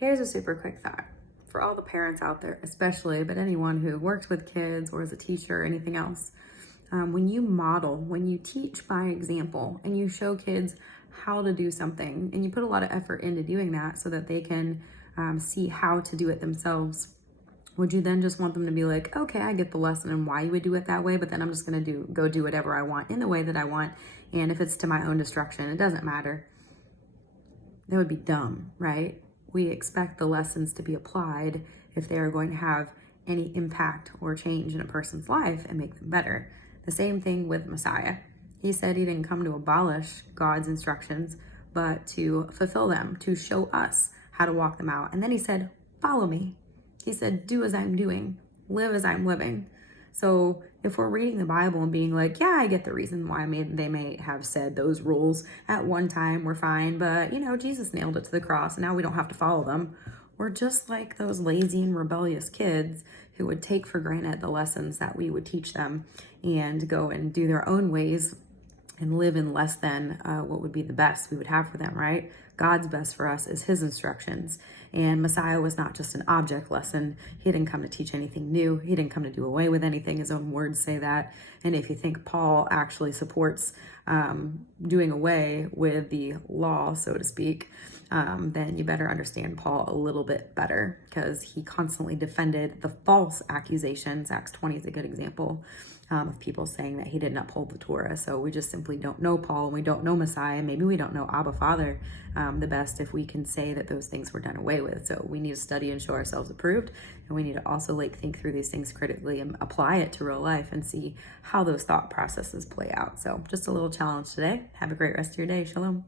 Here's a super quick thought for all the parents out there, especially, but anyone who works with kids or is a teacher or anything else. When you model, when you teach by example and you show kids how to do something and you put a lot of effort into doing that so that they can see how to do it themselves, would you then just want them to be like, okay, I get the lesson and why you would do it that way, but then I'm just going to go do whatever I want in the way that I want. And if it's to my own destruction, it doesn't matter. That would be dumb, right? We expect the lessons to be applied if they are going to have any impact or change in a person's life and make them better. The same thing with Messiah. He said he didn't come to abolish God's instructions, but to fulfill them, to show us how to walk them out. And then he said, follow me. He said, do as I'm doing, live as I'm living. So if we're reading the Bible and being like, yeah, I get the reason why they may have said those rules at one time were fine, but Jesus nailed it to the cross and now we don't have to follow them. We're just like those lazy and rebellious kids who would take for granted the lessons that we would teach them and go and do their own ways and live in less than what would be the best we would have for them, right? God's best for us is his instructions. And Messiah was not just an object lesson. He didn't come to teach anything new. He didn't come to do away with anything. His own words say that. And if you think Paul actually supports doing away with the law, so to speak, then you better understand Paul a little bit better, because he constantly defended the false accusations. Acts 20 is a good example of people saying that he didn't uphold the Torah. So we just simply don't know Paul, and we don't know Messiah. Maybe we don't know Abba Father the best if we can say that those things were done away with. So we need to study and show ourselves approved, and we need to also think through these things critically and apply it to real life and see how those thought processes play out. So just a little challenge today. Have a great rest of your day. Shalom.